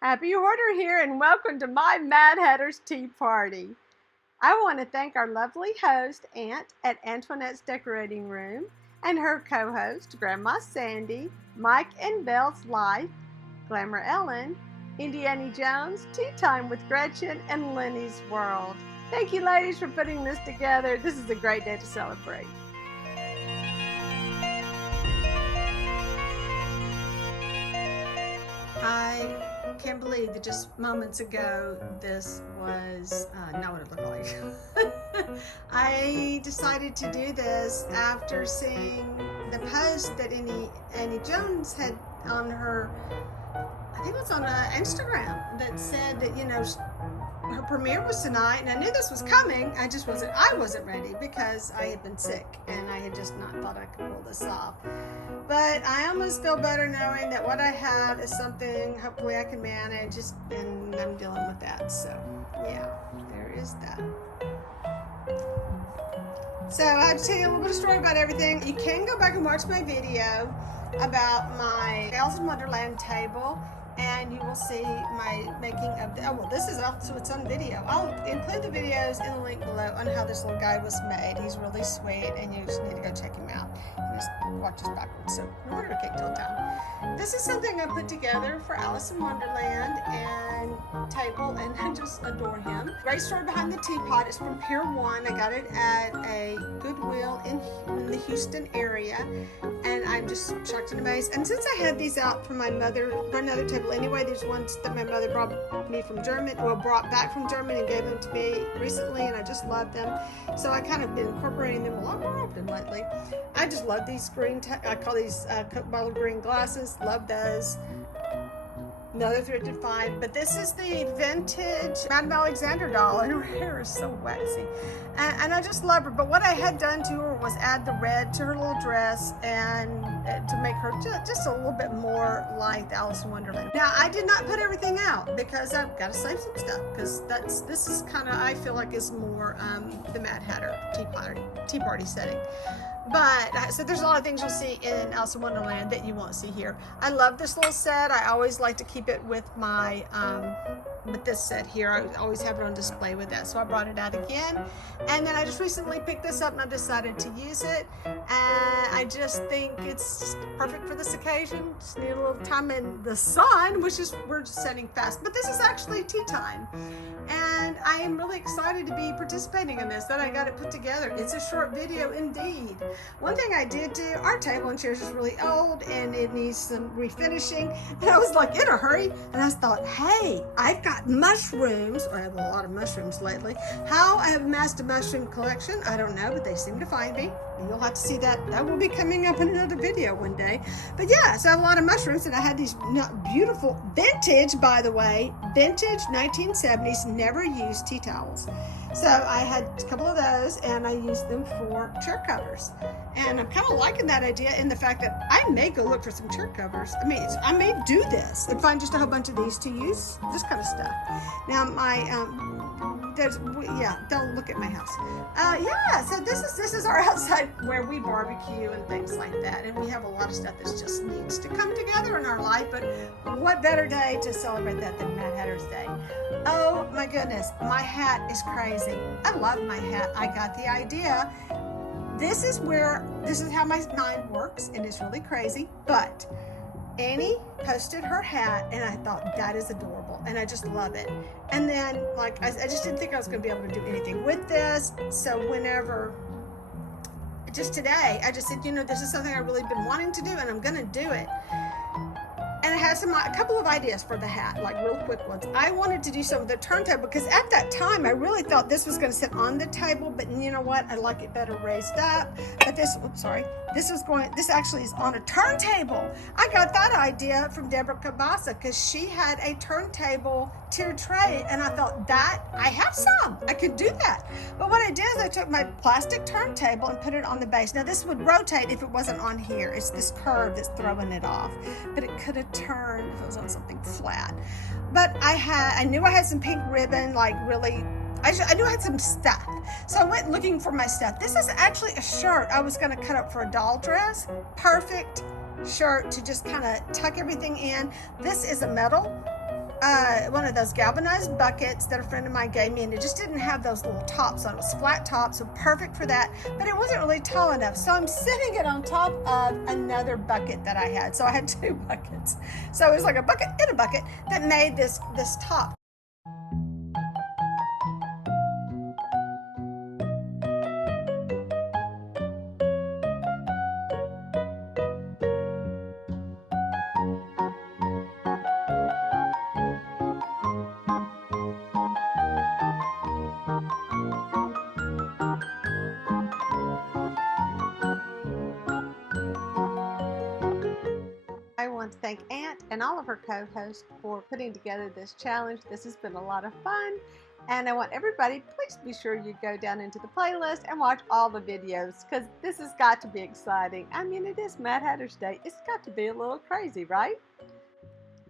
Happy Hoarder here, and welcome to my Mad Hatter's Tea Party. I want to thank our lovely host, Aunt at Antoinette's Decorating Room, and her co-host, Grandma Sandy, Mike and Belle's Life, Glamour Ellen, Indiana Jones, Tea Time with Gretchen, and Lenny's World. Thank you, ladies, for putting this together. This is a great day to celebrate. I can't believe that just moments ago this was not what it looked like. I decided to do this after seeing the post that Annie Jones had on her, I think it was on Instagram, that said that, her premiere was tonight, and I knew this was coming. I wasn't ready because I had been sick and I had just not thought I could pull this off. But I almost feel better knowing that what I have is something hopefully I can manage, and I'm dealing with that. So yeah, there is that. So I have to tell you a little bit of story about everything. You can go back and watch my video about my Alice in Wonderland table, and you will see my making of this is also, it's on video. I'll include the videos in the link below on how this little guy was made. He's really sweet, and you just need to go check him out. And just watch this backwards, so in order to kick till time. This is something I put together for Alice in Wonderland and table, and I just adore him. Great story behind the teapot. It's from Pier 1. I got it at a Goodwill in the Houston area, and I'm just shocked and amazed. And since I had these out for my mother for another table anyway, these ones that my mother brought back from Germany and gave them to me recently, and I just love them. So I kind of been incorporating them a lot more often lately. I just love these green, I call these Coke bottle green glasses. Love those. Another thrifted find, but this is the vintage Madame Alexander doll, and her hair is so waxy, and I just love her. But what I had done to her was add the red to her little dress, and to make her just a little bit more like Alice in Wonderland. Now, I did not put everything out because I've got to save some stuff, because this is kind of, I feel like, is more the Mad Hatter tea party setting. But so there's a lot of things you'll see in Alice in Wonderland that you won't see here. I love this little set. I always like to keep it with my with this set here. I always have it on display with that, so I brought it out again. And then I just recently picked this up and I decided to use it, and I just think it's just perfect for this occasion. Just need a little time in the sun, which is, we're just setting fast, but this is actually tea time, and I am really excited to be participating in this, that I got it put together. It's a short video indeed. One thing I did do, our table and chairs is really old and it needs some refinishing, and I was like in a hurry, and I thought, hey, I've got mushrooms. I have a lot of mushrooms lately. How I have amassed a mushroom collection, I don't know, but they seem to find me. And you'll have to see that. That will be coming up in another video one day. But yeah, so I have a lot of mushrooms, and I had these beautiful, vintage, by the way, vintage 1970s, never used tea towels. So I had a couple of those, and I used them for chair covers. And I'm kind of liking that idea in the fact that I may go look for some chair covers. I mean, I may do this and find just a whole bunch of these to use, this kind of stuff. Now don't look at my house. So this is our outside where we barbecue and things like that, and we have a lot of stuff that just needs to come together in our life. But what better day to celebrate that than Mad Hatter's Day? Oh my goodness, my hat is crazy. I love my hat. I got the idea. This is how my mind works, and it's really crazy, but Annie posted her hat, and I thought, that is adorable, and I just love it. And then, like, I just didn't think I was going to be able to do anything with this, so just today, I just said, this is something I've really been wanting to do, and I'm going to do it. And I had a couple of ideas for the hat, like real quick ones. I wanted to do some of the turntable, because at that time I really thought this was going to sit on the table, but you know what? I like it better raised up. But this actually is on a turntable. I got that idea from Deborah Cabasa, because she had a turntable tiered tray, and I thought, that I have some. I could do that. But what I did is I took my plastic turntable and put it on the base. Now this would rotate if it wasn't on here. It's this curve that's throwing it off. But it could have turned if it was on something flat. But I knew I had some pink ribbon, like really, I knew I had some stuff. So I went looking for my stuff. This is actually a shirt I was going to cut up for a doll dress. Perfect shirt to just kind of tuck everything in. This is a metal one of those galvanized buckets that a friend of mine gave me, and it just didn't have those little tops on it. It was flat top, so perfect for that, but it wasn't really tall enough. So I'm sitting it on top of another bucket that I had. So I had two buckets. So it was like a bucket in a bucket that made this top. I want to thank Aunt and all of her co-hosts for putting together this challenge. This has been a lot of fun, and I want everybody, please be sure you go down into the playlist and watch all the videos, because this has got to be exciting. I mean, it is Mad Hatter's Day. It's got to be a little crazy, right?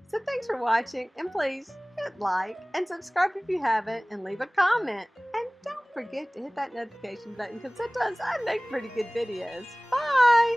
So thanks for watching, and please hit like and subscribe if you haven't, and leave a comment. And don't forget to hit that notification button, because sometimes I make pretty good videos. Bye!